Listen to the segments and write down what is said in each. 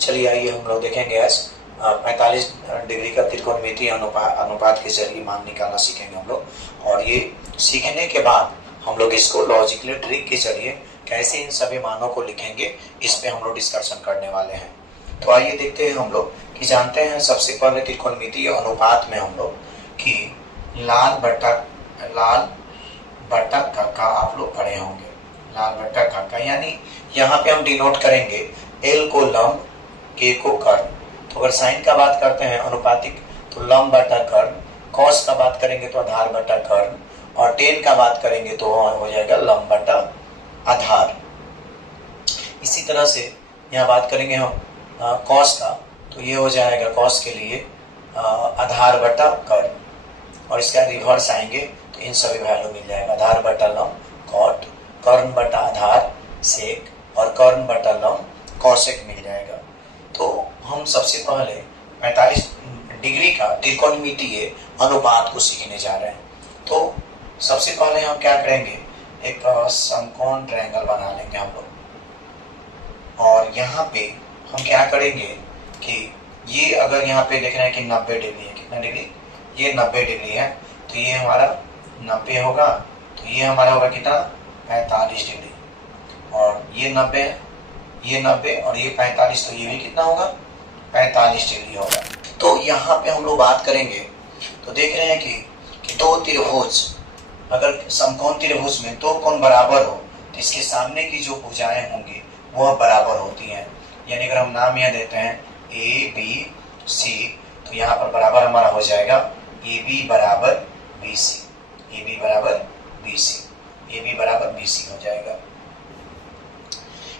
चलिए आइए हम लोग देखेंगे आज 45 डिग्री का त्रिकोणमितीय अनुपात के जरिए मान निकालना सीखेंगे हम लोग। और ये सीखने के बाद हम लोग इसको लॉजिकल ट्रिक के जरिए कैसे इन सभी मानों को लिखेंगे, इस पे हम लोग डिस्कशन करने वाले हैं। तो आइए देखते हैं हम लोग कि जानते हैं सबसे पहले त्रिकोणमितीय अनुपात में हम लोग कि लाल बटा काका आप लोग पढ़े होंगे। लाल बटा काका यानी यहाँ पे हम डिनोट करेंगे एल को लंब, के को कर्ण। तो अगर साइन का बात करते हैं अनुपातिक तो लंब बटा कर्ण, कॉस का बात करेंगे तो आधार बटा कर्ण, और टेन का बात करेंगे तो हो जाएगा लंब बटा आधार। इसी तरह से यहाँ बात करेंगे हम कॉस का, तो ये हो जाएगा कॉस के लिए आधार बटा कर्ण, और इसका रिवर्स आएंगे तो इन सभी वैल्यू मिल जाएगा। आधार बटा लंब कॉट, कर्ण बटा आधार सेक, और कर्ण बटा लंब कॉसेक मिल जाएगा। तो हम सबसे पहले 45 डिग्री का त्रिकोणमितीय अनुपात को सीखने जा रहे हैं। तो सबसे पहले हम क्या करेंगे, एक समकोण ट्रायंगल बना लेंगे हम लोग। और यहाँ पे हम क्या करेंगे कि ये अगर यहाँ पे देख रहे हैं कि 90 डिग्री है, कितना डिग्री, ये 90 डिग्री है, तो ये हमारा 90 होगा, तो ये हमारा होगा कितना 45 डिग्री, और ये 90 है, ये 90 और ये 45, तो ये भी कितना होगा 45 डिग्री होगा। तो यहाँ पे हम लोग बात करेंगे तो देख रहे हैं कि दो त्रिभुज, अगर समकोण त्रिभुज में दो कोण बराबर हो तो इसके सामने की जो भुजाएं होंगी वह बराबर होती हैं। यानी अगर हम नाम यह देते हैं ए बी सी, तो यहाँ पर बराबर हमारा हो जाएगा ए बी बराबर बी सी, ए बी बराबर बी सी, ए बी बराबर बी सी हो जाएगा।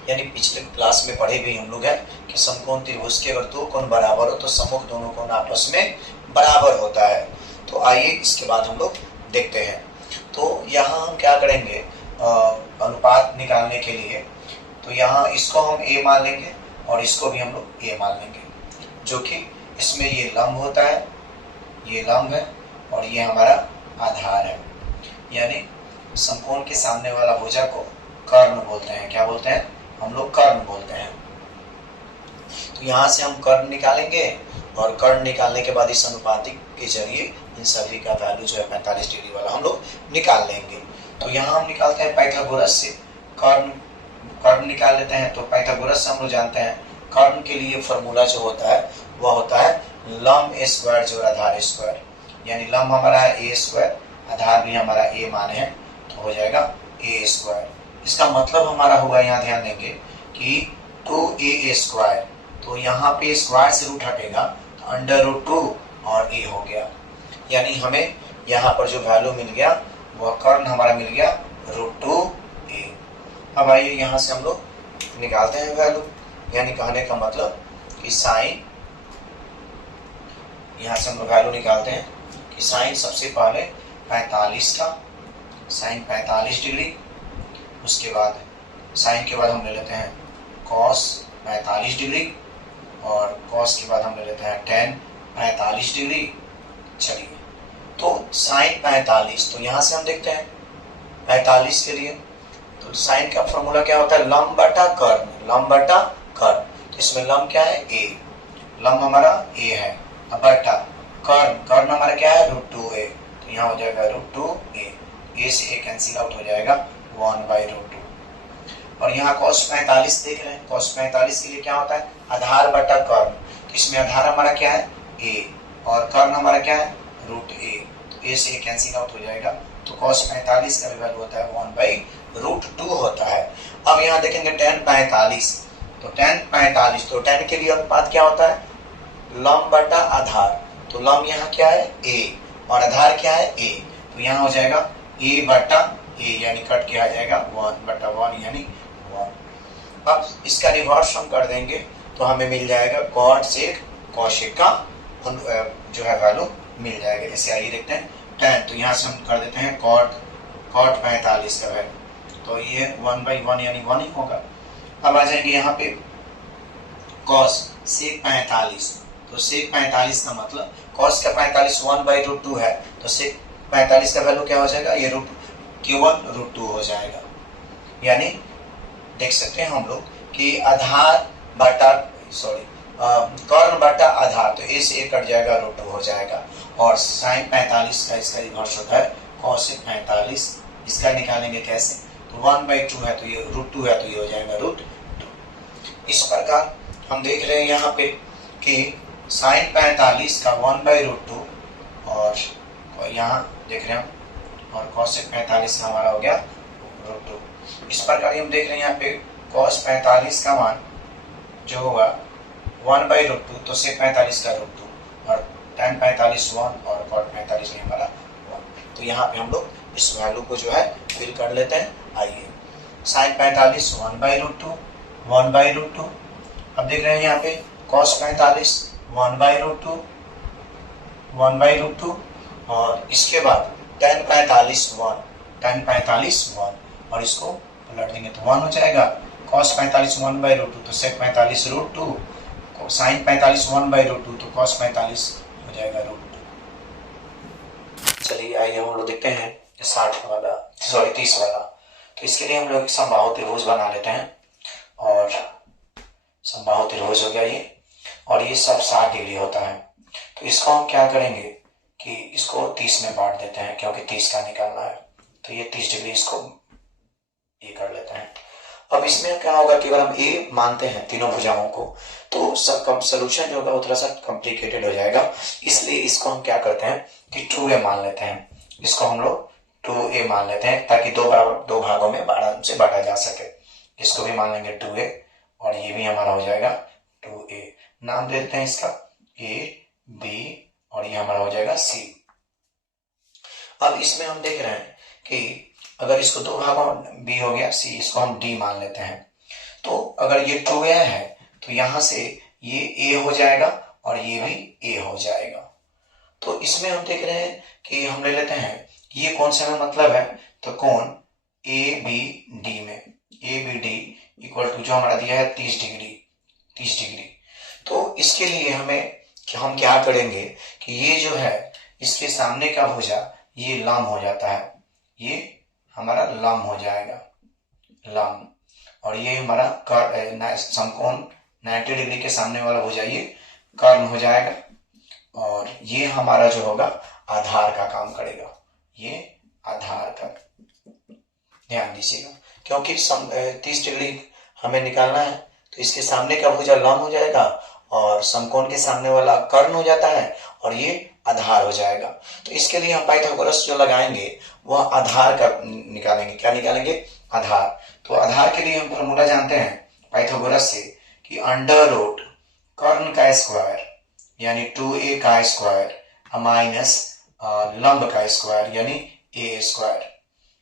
यानी पिछले क्लास में पढ़े भी हम लोग हैं कि समकोण त्रिभुज के अगर दो कोण बराबर हो तो सम्मुख दोनों कोण आपस में बराबर होता है। तो आइए इसके बाद हम लोग देखते हैं। तो यहाँ हम क्या करेंगे अनुपात निकालने के लिए, तो यहाँ इसको हम ए मान लेंगे और इसको भी हम लोग ए मान लेंगे, जो कि इसमें ये लंब होता है, ये लंब है और ये हमारा आधार है। यानी समकोण के सामने वाला भुजा को कर्ण बोलते हैं। क्या बोलते हैं हम लोग, कर्ण बोलते हैं। तो यहाँ से हम कर्ण निकालेंगे और कर्ण निकालने के बाद इस अनुपातिक के जरिए इन सभी का वैल्यू जो है 45 डिग्री वाला हम लोग निकाल लेंगे। तो यहाँ हम निकालते हैं पाइथागोरस से कर्ण निकाल लेते हैं। तो पाइथागोरस से हम लोग जानते हैं कर्ण के लिए फॉर्मूला जो होता है वह होता है लंब ए स्क्वायर जोड़ आधार स्क्वायर। यानी लंब हमारा है ए स्क्वायर, आधार भी हमारा ए माने हैं, तो हो जाएगा ए स्क्वायर। इसका मतलब हमारा होगा, यहाँ ध्यान देंगे कि 2a स्क्वायर, तो यहाँ पे स्क्वायर से रूट हटेगा तो अंडर रूट 2 और a हो गया। यानी हमें यहाँ पर जो वैल्यू मिल गया वह कर्ण हमारा मिल गया रूट 2a। अब आइए यहाँ से हम लोग निकालते हैं वैल्यू। यानी कहने का मतलब कि साइन, यहाँ से हम लोग वैल्यू निकालते हैं कि साइन सबसे पहले 45 का, साइन 45 डिग्री, उसके बाद साइन के बाद हम ले लेते हैं कॉस 45 डिग्री, और कॉस के बाद हम ले लेते हैं टेन 45 डिग्री। चलिए तो साइन 45, तो यहाँ से हम देखते हैं 45 के लिए तो साइन का फॉर्मूला क्या होता है, लंब बटा कर्ण, लंब बटा कर्ण। तो इसमें लंब क्या है ए, लंब हमारा ए है, बटा कर्ण, कर्ण हमारा क्या है रूट 2a, तो यहाँ हो जाएगा रूट 2a, ए से ए कैंसिल आउट हो जाएगा 1/√2। और यहाँ cos 45 देख रहे हैं, cos 45 के लिए क्या होता है आधार बटा कर्ण। तो इसमें आधार हमारा क्या है a और कर्ण हमारा क्या है रूट a, तो a से a कैंसिल आउट हो जाएगा। तो cos 45 का भी वैल्यू होता है 1/√2 होता है। अब यहाँ देखेंगे tan 45, तो tan 45, तो tan के लिए अनुपात क्या होता है लंब बटा आधार। तो लंब यहाँ क्या है a और आधार क्या है a, तो यहाँ हो जाएगा a बटा a, यानी कट के आ जाएगा 1/1 यानी 1। अब इसका रिवर्स हम कर देंगे तो हमें मिल जाएगा कॉट सेक कॉसेक का जो है वैल्यू मिल जाएगा। जैसे आइए देखते हैं tan, तो यहाँ से हम कर देते हैं कॉट 45 का वैल्यू, तो ये 1/1 यानी 1 ही होगा। अब आ जाएंगे यहाँ पे कॉस सेक 45, तो सेक 45 का मतलब कॉस का 45 1/√2 है, तो सेक 45 का वैल्यू क्या हो जाएगा, ये √2 हो जाएगा। यानी देख सकते हैं हम लोग कि आधार बटा कर्ण बटा आधार, तो ए से ए कट जाएगा, √2 हो जाएगा। और साइन 45 का इसका रिवर्स होता है कॉसेक 45, इसका निकालेंगे कैसे, तो 1/2 है तो ये √2 है तो ये हो जाएगा √2। इस प्रकार हम देख रहे हैं यहाँ पे कि साइन 45 का 1/√2 और यहाँ देख रहे हैं और कॉसेक 45 का हमारा हो गया √2। इस प्रकार हम देख रहे हैं यहाँ पे कॉस 45 का मान जो होगा 1/√2, तो सेक 45 का √2 और tan 45 1 और cot 45 में हमारा 1। तो यहाँ पे हम लोग इस वैल्यू को जो है फिल कर लेते हैं। आइए, साइन 45 1/√2, अब देख रहे हैं यहाँ पे cos 45 1/√2 और इसके बाद tan 45 1 और इसको पलट देंगे तो 1 हो जाएगा। cos 45 1/√2 तो sec 45 √2, sin 45 1/√2 तो cos 45 हो जाएगा √2। चलिए आइए हम लोग देखते हैं 30 वाला। तो इसके लिए हम लोग समबाहु त्रिभुज बना लेते हैं और समबाहु त्रिभुज हो गया ये, और ये सब 60 डिग्री होता है। तो इसको हम क्या करेंगे कि इसको 30 में बांट देते हैं क्योंकि 30 का निकालना है, तो ये 30 डिग्री इसको ये कर लेते हैं। अब इसमें क्या होगा, केवल हम ए मानते हैं तीनों भुजाओं को, तो सब सोल्यूशन जो होगा वो थोड़ा सा कॉम्प्लिकेटेड हो जाएगा, इसलिए इसको हम क्या करते हैं कि 2a मान लेते हैं। इसको हम लोग 2a मान लेते हैं ताकि दो भागों में आराम से बांटा जा सके। इसको भी मान लेंगे 2a और ये भी हमारा हो जाएगा 2a। नाम दे देते हैं इसका a, b और ये हमारा हो जाएगा c। अब इसमें हम देख रहे हैं कि अगर इसको दो भागों b हो गया, c इसको हम d मान लेते हैं। तो अगर ये 2a है तो यहां से ये a हो जाएगा और ये भी a हो जाएगा। तो इसमें हम देख रहे हैं कि हम ले लेते हैं ये कौन सा में मतलब है, तो कोण ABD में ABD इक्वल टू जो हमारा दिया है 30 डिग्री। तो इसके लिए हम क्या करेंगे कि ये जो है इसके सामने का भुजा ये लंब हो जाता है, ये हमारा लंब हो जाएगा लंब, और ये हमारा समकोण 90 डिग्री के सामने वाला भुजा ये कर्ण हो जाएगा, और ये हमारा जो होगा आधार का काम करेगा, ये आधार का। ध्यान दीजिएगा क्योंकि 30 डिग्री हमें निकालना है, तो इसके सामने का भुजा लंब हो जाएगा और समकोण के सामने वाला कर्ण हो जाता है और ये आधार हो जाएगा। तो इसके लिए हम पाइथागोरस जो लगाएंगे वह आधार का निकालेंगे। क्या निकालेंगे? आधार। तो आधार के लिए हम फॉर्मूला जानते हैं पाइथागोरस से कि अंडर रूट कर्ण का स्क्वायर यानी 2a का स्क्वायर माइनस लंब का स्क्वायर यानी a स्क्वायर।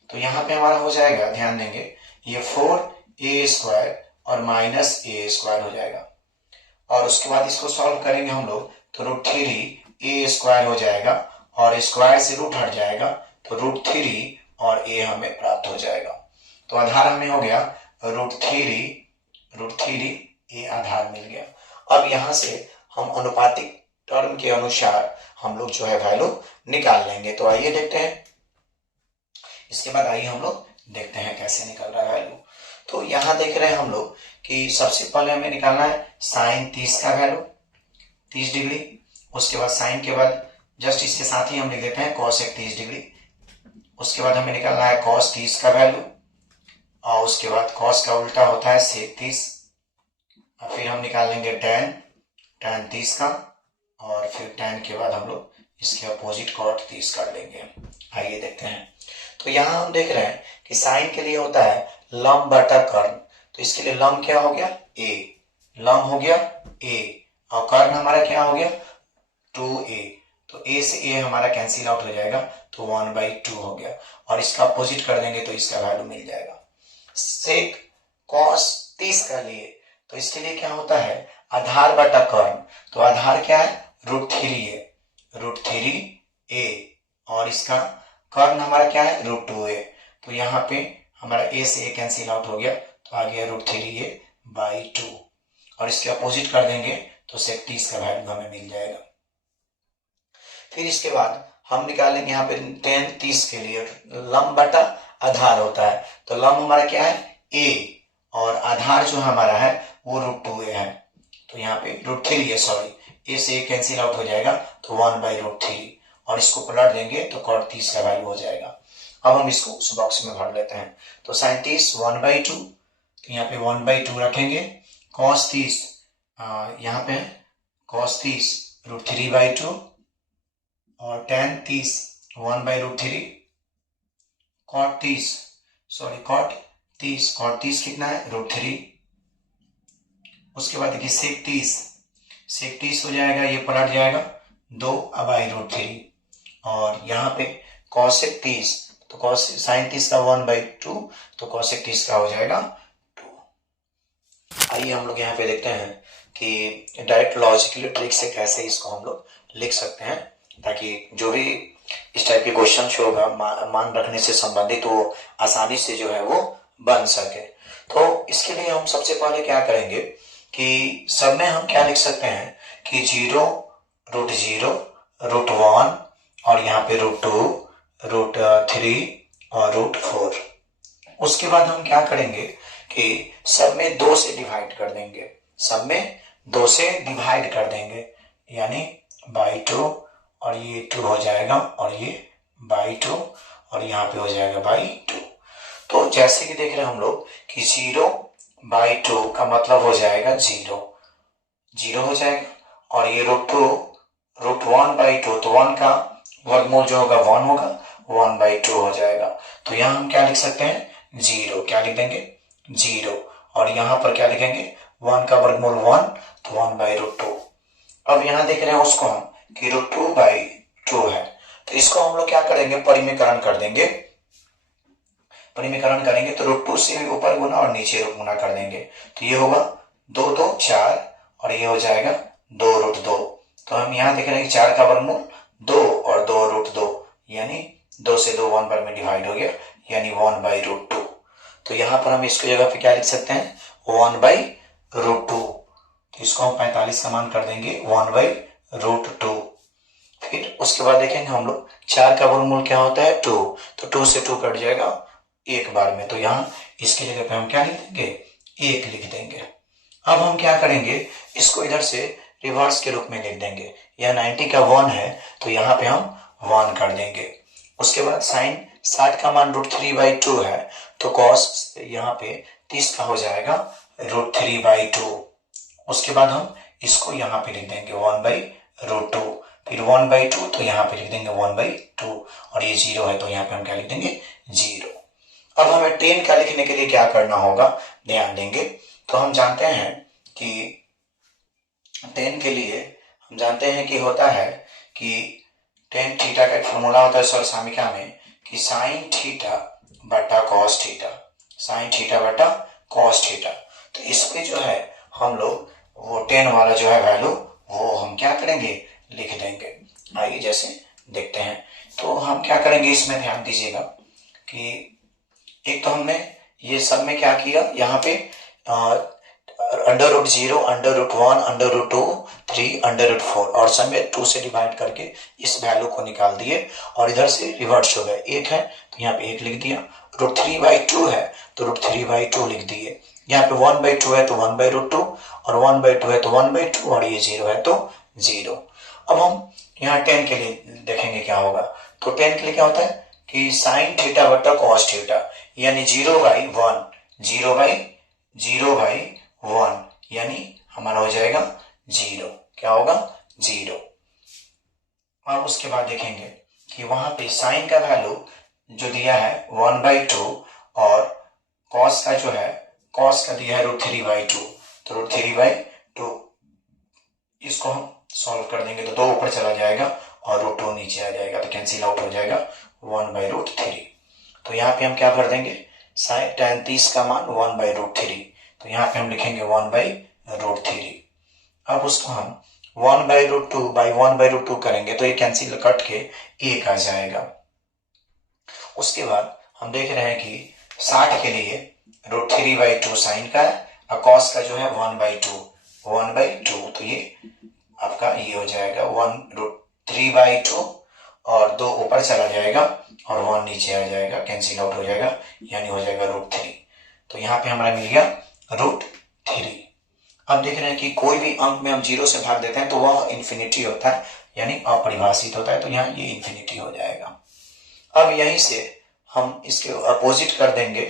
तो यहाँ पे हमारा हो जाएगा, ध्यान देंगे, ये 4a स्क्वायर और माइनस a स्क्वायर हो जाएगा, और उसके बाद इसको सॉल्व करेंगे हम लोग तो √3a स्क्वायर हो जाएगा और स्क्वायर से रूट हट जाएगा तो √3 और a हमें प्राप्त हो जाएगा। तो आधार हमें हो गया √3a आधार मिल गया। अब यहां से हम अनुपातिक टर्म के अनुसार हम लोग जो है वैल्यू निकाल लेंगे। तो आइए देखते हैं, इसके बाद आइए हम लोग देखते हैं कैसे निकल रहा है वैल्यू। तो यहां देख रहे हैं हम लोग कि सबसे पहले हमें निकालना है साइन 30 का वैल्यू 30 डिग्री, उसके बाद साइन के बाद जस्ट इसके साथ ही हम लिख देते हैं कॉसेक 30 डिग्री, उसके बाद हमें निकालना है कॉस 30 का वैल्यू, और उसके बाद कॉस का उल्टा होता है सेक 30, और फिर हम निकाल लेंगे tan 30 का, और फिर tan के बाद हम लोग इसके अपोजिट cot 30 कर लेंगे। आइए देखते हैं। तो यहाँ हम देख रहे हैं कि साइन के लिए होता है लंब बटा कर्ण, तो इसके लिए लंब क्या हो गया a, लंब हो गया a, और कर्ण हमारा क्या हो गया 2a, तो a से a हमारा कैंसिल आउट हो जाएगा तो 1/2 हो गया, और इसका अपोजिट कर देंगे तो इसका वैल्यू मिल जाएगा। सेक cos 30 का लिए, तो इसके लिए क्या होता है आधार बटा कर्ण, तो आधार क्या है √3a, और इसका कर्ण हमारा क्या है √2a, तो यहाँ पे हमारा a से a कैंसिल आउट हो गया तो आ गया √3a/2, और इसके अपोजिट कर देंगे तो सेक 30 का वैल्यू हमें मिल जाएगा। फिर इसके बाद हम निकालेंगे यहाँ पे tan 30 के लिए लंब बटा आधार होता है, तो लंब हमारा क्या है a और आधार जो हमारा है वो √2a है, तो तो यहाँ पे √3 है, सॉरी ए से ए कैंसिल आउट हो जाएगा तो 1/√3, और इसको पलट देंगे तो cot 30 का वैल्यू हो जाएगा। अब हम इसको उस बॉक्स में भर लेते हैं। तो sin 30 1/2, तो यहाँ पे 1/2 रखेंगे। cos 30 यहाँ पे cos 30 √3/2, और tan 30 1/√3, cot 30 कितना है √3। उसके बाद देखिए sec 30 हो जाएगा, ये पलट जाएगा 2/√3, और यहाँ पे cosec 30, तो sin 30 का 1/2, तो cosec 30 का हो जाएगा 2। आइए हम लोग यहाँ पे देखते हैं कि डायरेक्ट लॉजिकली ट्रिक से कैसे इसको हम लोग लिख सकते हैं, ताकि जो भी इस टाइप के क्वेश्चन होगा मान रखने से संबंधित वो आसानी से जो है वो बन सके। तो इसके लिए हम सबसे पहले क्या करेंगे कि सब में हम क्या लिख सकते हैं कि 0 √0 √1 और यहाँ पे √2 √3 और √4। उसके बाद हम क्या करेंगे कि सब में 2 से डिवाइड कर देंगे, सब में 2 से डिवाइड कर देंगे, यानी /2, और ये 2 हो जाएगा, और ये /2, और यहाँ पे हो जाएगा /2। तो जैसे कि देख रहे हैं हम लोग कि 0/2 का मतलब हो जाएगा 0 हो जाएगा, और ये √2 √1/2, तो 1 का वर्गमूल जो होगा 1 होगा, 1/2 हो जाएगा। तो यहाँ हम क्या लिख सकते हैं 0, क्या लिख देंगे 0, और यहाँ पर क्या लिखेंगे 1 का वर्गमूल 1, तो 1/√2। अब यहाँ देख रहे हैं उसको हम कि √2/2 है, तो इसको हम लोग क्या करेंगे परिमीकरण कर देंगे। परिमीकरण करेंगे तो √2 से ऊपर गुना और नीचे गुना कर देंगे, तो ये होगा 2 2 4, और ये हो जाएगा 2√2। तो हम यहाँ देख रहे हैं कि 4 का वर्गमूल 2 और 2√2, यानी 2 से 2 1 में डिवाइड हो गया, यानी 1/√2। तो यहाँ पर हम इसकी जगह पे क्या लिख सकते हैं 1/√2, तो इसको हम 45 का मान कर देंगे 1/√2। फिर उसके बाद देखेंगे हम लोग 4 का वर्गमूल क्या होता है 2, तो 2 से 2 कट जाएगा एक बार में, तो यहाँ इसकी जगह पे हम क्या लिख देंगे 1 लिख देंगे। अब हम क्या करेंगे इसको इधर से रिवर्स के रूप में लिख देंगे, यह 90 का 1 है, तो यहाँ पे हम 1 कर देंगे। उसके बाद साइन 60 का मान √3/2 है, तो कॉस यहाँ पे 30 का हो जाएगा √3/2। उसके बाद हम इसको यहाँ पे लिख देंगे 1/√2, फिर 1/2, तो यहाँ पे लिख देंगे 1/2, और ये 0 है, तो यहाँ पे हम क्या लिख देंगे 0। अब हमें 10 का लिखने के लिए क्या करना होगा ध्यान देंगे। तो हम जानते हैं कि 10 के लिए हम जानते हैं कि होता है कि tan थीटा का एक फॉर्मूला होता है सरसामिका में कि sin थीटा बटा cos थीटा, sin थीटा बटा cos थीटा। तो इसमें जो है हम लोग वो 10 वाला जो है वैल्यू वो हम क्या करेंगे लिख देंगे। आइए जैसे देखते हैं, तो हम क्या करेंगे इसमें ध्यान दीजिएगा कि एक तो हमने ये सब में क्या किया, यहाँ पे √0 √1 √2 3 √4 और सब में 2 से डिवाइड करके इस वैल्यू को निकाल दिए, और इधर से रिवर्स हो गए। 1 है तो यहाँ पे 1 लिख दिया, √3/2 है तो √3/2 लिख दिए, यहाँ पे 1/2 है तो 1/√2, और 1/2 है तो 1/2, और ये 0 है तो 0। अब हम यहाँ 10 के लिए देखेंगे क्या होगा। तो 10 के लिए क्या होता है कि sin थीटा बटा cos थीटा, यानी 0/1, 0/1, यानी हमारा हो जाएगा 0। क्या होगा 0। अब उसके बाद देखेंगे कि वहां पे साइन का वैल्यू जो दिया है 1/2, और cos का जो है cos का दिया है √3/2, तो √3/2 इसको हम सॉल्व कर देंगे तो 2 ऊपर चला जाएगा और √2 नीचे आ जाएगा, तो कैंसिल आउट हो जाएगा 1/√3। तो यहाँ पे हम क्या कर देंगे tan 30 का मान 1/√3, तो यहाँ पे हम लिखेंगे 1/√3। अब उसको हम 1/√2 करेंगे तो ये कैंसिल कट के 1 आ जाएगा। उसके बाद हम देख रहे हैं कि 60 के लिए √3/2 साइन का है, और cos का जो है 1/2, तो ये आपका ये हो जाएगा 1√3/2, और 2 ऊपर चला जाएगा और 1 नीचे आ जाएगा, कैंसिल आउट हो जाएगा, यानी हो जाएगा √3। तो यहाँ पे हमारा मिल गया √3। अब देख रहे हैं कि कोई भी अंक में हम 0 से भाग देते हैं तो वह इन्फिनिटी होता है, यानी अपरिभाषित होता है, तो यहाँ ये इन्फिनिटी हो जाएगा। अब यहीं से हम इसके अपोजिट कर देंगे,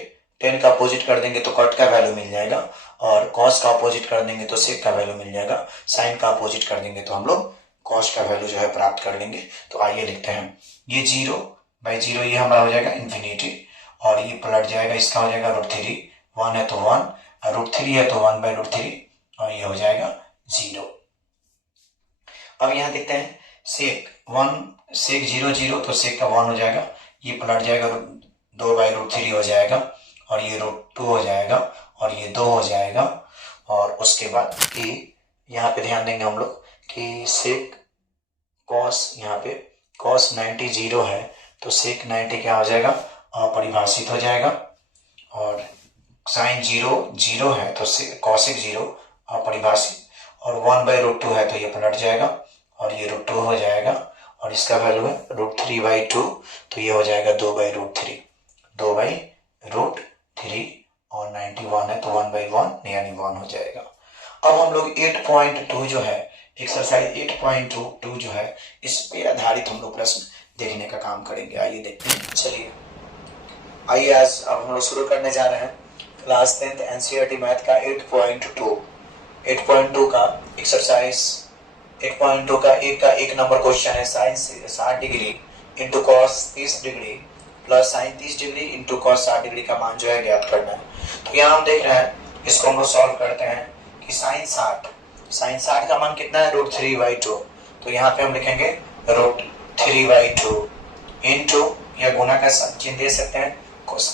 टेन का अपोजिट कर देंगे तो कॉट का वैल्यू मिल जाएगा, और कॉस का अपोजिट कर देंगे तो सेक का वैल्यू मिल जाएगा, साइन का अपोजिट कर देंगे तो हम लोग कॉस का वैल्यू जो है प्राप्त कर लेंगे। तो आइए लिखते हैं, ये 0/0 ये हमारा हो जाएगा इन्फिनिटी, और ये पलट जाएगा, इसका हो जाएगा √3, 1 है तो 1, √3 है तो 1/√3, और ये हो जाएगा 0। अब यहाँ देखते हैं सेक 0 0 तो सेक का 1 हो जाएगा, ये पलट जाएगा 2/√3 हो जाएगा, और ये √2 हो जाएगा, और ये 2 हो जाएगा। और उसके बाद कि यहाँ पे ध्यान देंगे हम लोग कि सेक कॉस, यहाँ पे कॉस 90 0 है तो सेक 90 क्या हो जाएगा, अपरिभाषित हो जाएगा, और साइन 0 0 है तो कॉसिक 0 अपरिभाषित, और 1/√2 है तो ये पलट जाएगा, और ये √2 हो जाएगा, और इसका वैल्यू है √3/2 तो ये हो जाएगा 2/√3, 2/√3, और 91 है तो 1/1 यानी 1 हो जाएगा। अब हम लोग 8.2 जो है, एक्सरसाइज 8.2 जो है, इस पे आधारित हम लोग प्रश्न देखने का काम करेंगे। आइए देखते हैं। चलिए आइए आज अब हम लोग शुरू करने जा रहे हैं क्लास 10th एनसीईआरटी मैथ का 8.2 का एक्सरसाइज 8.2 का एक नंबर क्वेश्चन है, sine 60 degree into cos 30 degree plus sine 30 degree into cos 60 degree का मान जो है ज्ञात करना है। तो यहाँ हम देख रहे हैं, इसको हम लोग सॉल्व करते हैं कि साइन 60 का मान कितना है, √3/2, तो यहाँ पे हम लिखेंगे √3/2 इंटू, या गुना का चिन्ह दे सकते हैं, cos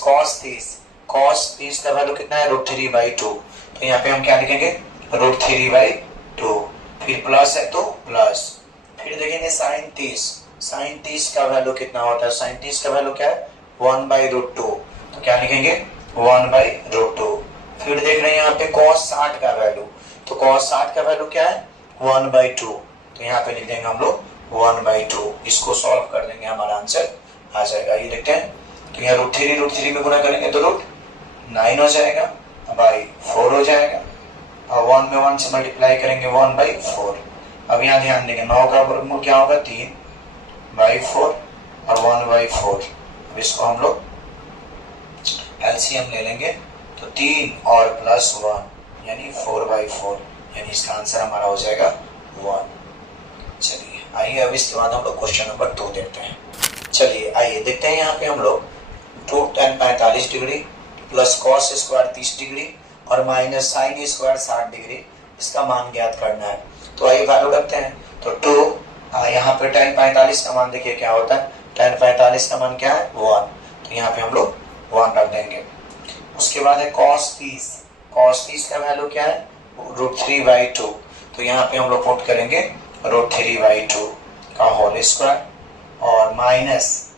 30 का वैल्यू कितना है, √3/2, तो यहाँ पे हम क्या लिखेंगे, √3/2, फिर प्लस है तो प्लस, फिर देखेंगे साइन 30 का वैल्यू कितना होता है, साइन 30 का वैल्यू क्या है, 1/√2, तो क्या लिखेंगे 1/√2, फिर देख रहे हैं यहाँ पे cos 60 का वैल्यू, तो cos 60 का वैल्यू क्या है, 1/2, तो यहाँ पे लिख देंगे हम लोग 1/2, इसको सॉल्व कर देंगे, हमारा आंसर आ जाएगा। ये देखते हैं, तो यहाँ √3 में गुना करेंगे तो √9 हो जाएगा, बाई 4 हो जाएगा, और 1 में 1 से मल्टीप्लाई करेंगे 1/4। अब यहाँ ध्यान देंगे 9 का वर्गमूल क्या होगा, 3/4 और 1/4। अब इसको हम लोग एलसीएम ले लेंगे तो 3 और प्लस 1 यानी 4/4, यानी इसका आंसर हमारा हो जाएगा 1। चलिए आइए अब इसके बाद हम लोग क्वेश्चन नंबर 2 देखते हैं। चलिए आइए देखते हैं, यहाँ पे हम लोग 2 tan 45 degree plus cos square 30 degree और माइनस साइन स्क्वायर 60 डिग्री, इसका मान ज्ञात करना है। तो आइए वैल्यू रखते हैं, तो 2 यहाँ पे tan 45 का मान देखिए क्या होता है, tan 45 का मान क्या है, 1, तो यहाँ पे हम लोग 1 रख देंगे। उसके बाद है cos 30 का वैल्यू क्या है, √3/2, तो यहाँ पे हम लोग पुट करेंगे √3/2 का होल स्क्वायर, और माइनस,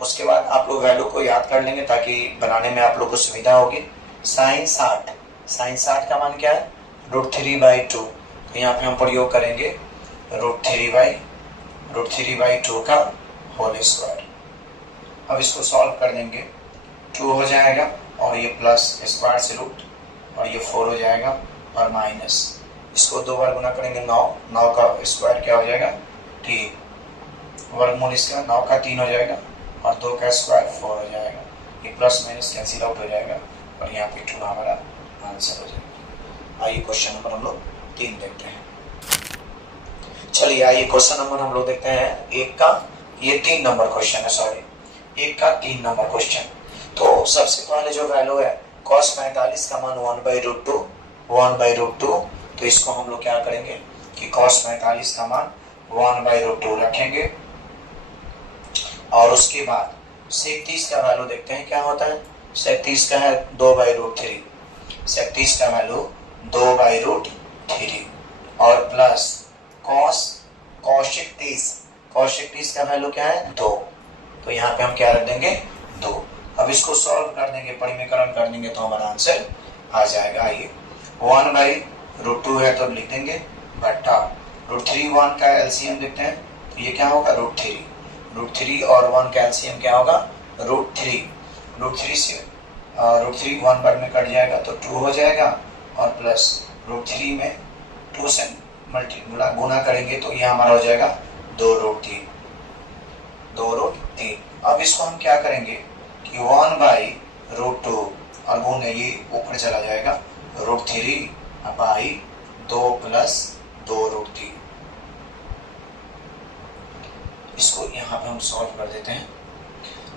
उसके बाद आप लोग वैल्यू को याद कर लेंगे ताकि बनाने में आप लोग को सुविधा होगी, साइन 60 का मान क्या है, √3/2, तो यहाँ पे हम प्रयोग करेंगे √3/2 का होल स्क्वायर। अब इसको सॉल्व कर देंगे, 2 हो जाएगा, और ये प्लस स्क्वायर से रूट, और ये 4 हो जाएगा, और माइनस, इसको 2 बार गुना करेंगे 9 का स्क्वायर क्या हो जाएगा, 3, वर्गमूल इसका 9 का 3 हो जाएगा, और 2 का स्क्वायर 4 हो जाएगा, ये प्लस माइनस कैंसिल आउट हो जाएगा, और यहाँ पे 2 हमारा आंसर हो जाएगा। आइए क्वेश्चन नंबर हम लोग 3 देखते हैं। चलिए आइए क्वेश्चन नंबर हम लोग देखते हैं ये 3 नंबर क्वेश्चन है, सॉरी 1 का 3 नंबर क्वेश्चन। तो सबसे पहले जो वैल्यू है cos 45 का मान 1/√2, तो इसको हम लोग क्या करेंगे कि cos 45 का मान 1/√2 रखेंगे, और उसके बाद sec 30 का वैल्यू देखते हैं क्या होता है, sec 30 का है 2/√3, sec 30 का वैल्यू 2/√3, और प्लस cosec 30 का वैल्यू क्या है 2, तो यहाँ पे हम क्या रख देंगे 2। अब इसको सॉल्व कर देंगे, परिमीकरण कर देंगे तो हमारा आंसर आ जाएगा। आइए 1/√2 है तो लिख देंगे बट्टा √3 1 का एलसीएम देखते हैं, तो ये क्या होगा √3 और 1 का एलसीएम क्या होगा √3 से √3 1 बार में कट जाएगा तो 2 हो जाएगा, और प्लस √3 में 2 से गुना करेंगे तो ये हमारा हो जाएगा 2√3। अब इसको हम क्या करेंगे कि 1/√2 और गुने ये ऊपर चला जाएगा √3/2 + 2√3। इसको यहाँ पे हम सॉल्व कर देते हैं।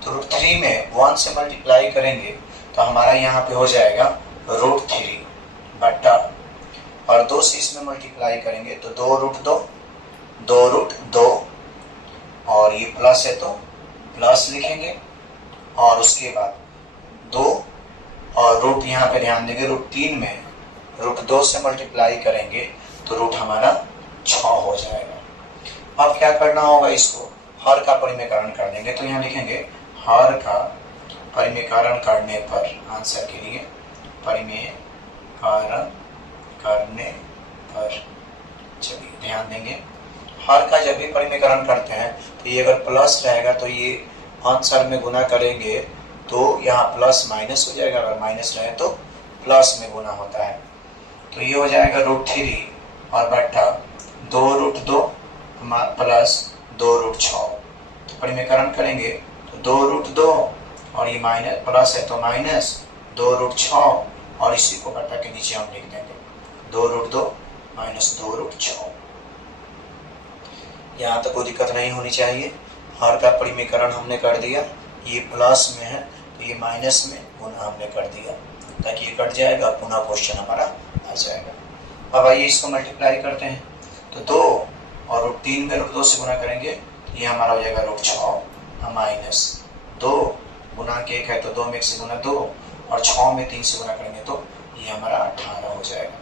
तो √3 में 1 से मल्टीप्लाई करेंगे तो हमारा यहाँ पे हो जाएगा √3 बटा, और 2 से इसमें मल्टीप्लाई करेंगे तो 2√2 और ये प्लस है तो प्लस लिखेंगे, और उसके बाद 2 और रूट यहाँ पे ध्यान देंगे √3 में √2 से मल्टीप्लाई करेंगे तो रूट हमारा 6 हो जाएगा। अब क्या करना होगा, इसको हर का परिमेयकरण कर देंगे। तो यहाँ लिखेंगे हर का परिमेयकरण करने पर, आंसर के लिए परिमेयकरण करने पर, चलिए ध्यान देंगे, हर का जब भी परिमेयकरण करते हैं तो ये अगर प्लस रहेगा तो ये आंसर में गुना करेंगे तो यहाँ प्लस माइनस हो जाएगा, अगर माइनस रहे तो प्लस में गुना होता है। तो ये हो जाएगा √3 और बट्टा 2√2 प्लस 2√6। तो परिमेयकरण करेंगे तो 2√2 और ये माइनस प्लस है तो माइनस 2√6, और इसी को बट्टा के नीचे हम लिख देंगे 2√2 माइनस 2√6। यहाँ तक कोई दिक्कत नहीं होनी चाहिए। हर का परिमेयकरण हमने कर दिया, ये प्लस में है तो ये माइनस में गुना हमने कर दिया ताकि ये कट जाएगा, पुनः क्वेश्चन हमारा आ जाएगा। अब आइए इसको मल्टीप्लाई करते हैं तो 2 और √3 में √2 से गुना करेंगे तो ये हमारा हो जाएगा √6 माइनस 2 गुणांक 1 है तो 2 में 1 से गुना 2 और 6 में 3 से गुना करेंगे तो ये हमारा 18 हो जाएगा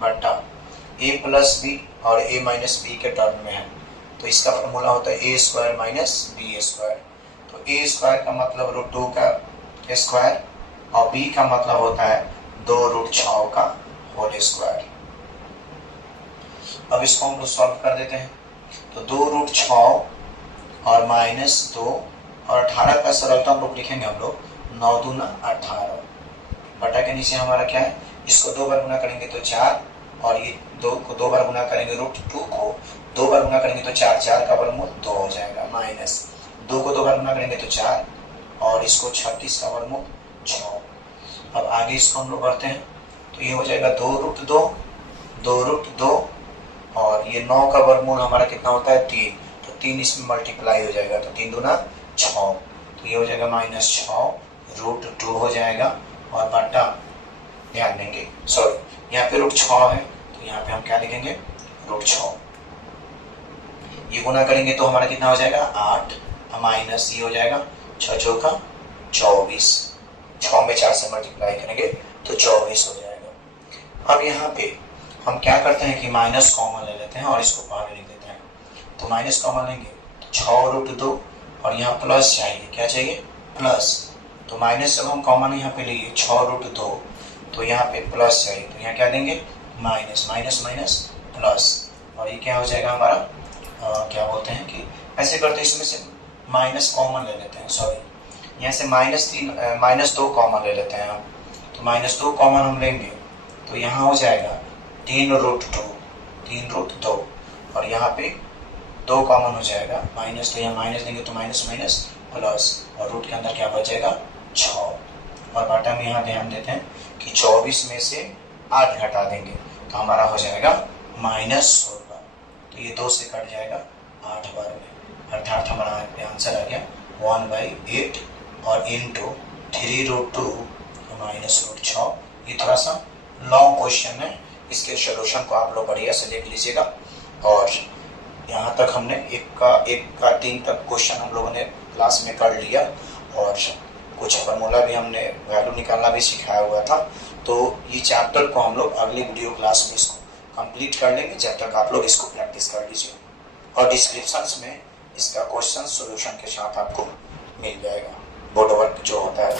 बट्टा a + b और a - b के टर्म में है तो इसका फॉर्मूला होता है a² - b²। तो a² का मतलब √2 का स्क्वायर और b का मतलब होता है 2√6 का होल स्क्वायर। अब इसको हम लोग सॉल्व कर देते हैं तो 2√6 और -2 और 18 का सरलता हम लोग लिखेंगे, हम लोग 9 दूना 18 बटा के नीचे हमारा क्या है, इसको 2 बार गुना करेंगे तो 4 और ये 2 को 2 बार गुना करेंगे √2 को 2 बार गुना करेंगे तो 4 का वर्गमूल 2 हो जाएगा, माइनस 2 को 2 बार गुना करेंगे तो 4 और इसको 36 का वर्गमूल 6। अब आगे इसको हम लोग बढ़ते हैं तो ये हो जाएगा 2√2 और ये 9 का वर्गमूल हमारा कितना होता है 3, तो 3 इसमें मल्टीप्लाई हो जाएगा तो 3 दूना 6, तो ये हो जाएगा -6 √2 हो जाएगा और बटा, ध्यान देंगे सॉरी यहाँ पे √6 है तो यहाँ पे हम क्या लिखेंगे √6। ये गुना करेंगे तो हमारा कितना हो जाएगा 8 माइनस ये हो जाएगा 6 चौका 24, 6 में 4 से मल्टीप्लाई करेंगे तो 24 हो जाएगा। अब यहाँ पे हम क्या करते हैं कि माइनस कॉमन ले लेते हैं और इसको बाहर लिख देते हैं। तो माइनस कॉमन लेंगे 6√2 और यहाँ प्लस चाहिए, क्या चाहिए प्लस, तो माइनस जब हम कॉमन यहाँ पे लिए 6√2 तो यहाँ पे प्लस चाहिए तो यहाँ क्या देंगे माइनस, माइनस माइनस प्लस, और ये क्या हो जाएगा हमारा क्या बोलते हैं कि ऐसे करते हैं, इसमें से माइनस कॉमन ले लेते हैं, सॉरी यहाँ से -2 कॉमन ले लेते हैं हम, तो -2 कॉमन हम लेंगे तो यहाँ हो जाएगा 3√2 और यहाँ पे 2 कॉमन हो जाएगा माइनस, तो यहाँ माइनस देंगे तो माइनस माइनस प्लस और रूट के अंदर क्या बचेगा 6, और बटा में यहाँ ध्यान देते हैं कि 24 में से 8 घटा देंगे तो हमारा हो जाएगा -16, तो ये 2 से कट जाएगा 8 बार में, अर्थात हमारा आंसर आ गया 1/8 और इंटू 3√2 -√6। ये थोड़ा सा लॉन्ग क्वेश्चन है, इसके सोल्यूशन को आप लोग बढ़िया से देख लीजिएगा। और यहाँ तक हमने एक का 3 तक क्वेश्चन हम लोगों ने क्लास में कर लिया और कुछ फार्मूला भी हमने वैल्यू निकालना भी सिखाया हुआ था। तो ये चैप्टर को हम लोग अगली वीडियो क्लास में इसको कंप्लीट कर लेंगे, जब तक आप लोग इसको प्रैक्टिस कर लीजिए। और डिस्क्रिप्शन में इसका क्वेश्चन सॉल्यूशन के साथ आपको मिल जाएगा, बोर्ड वर्क जो होता है।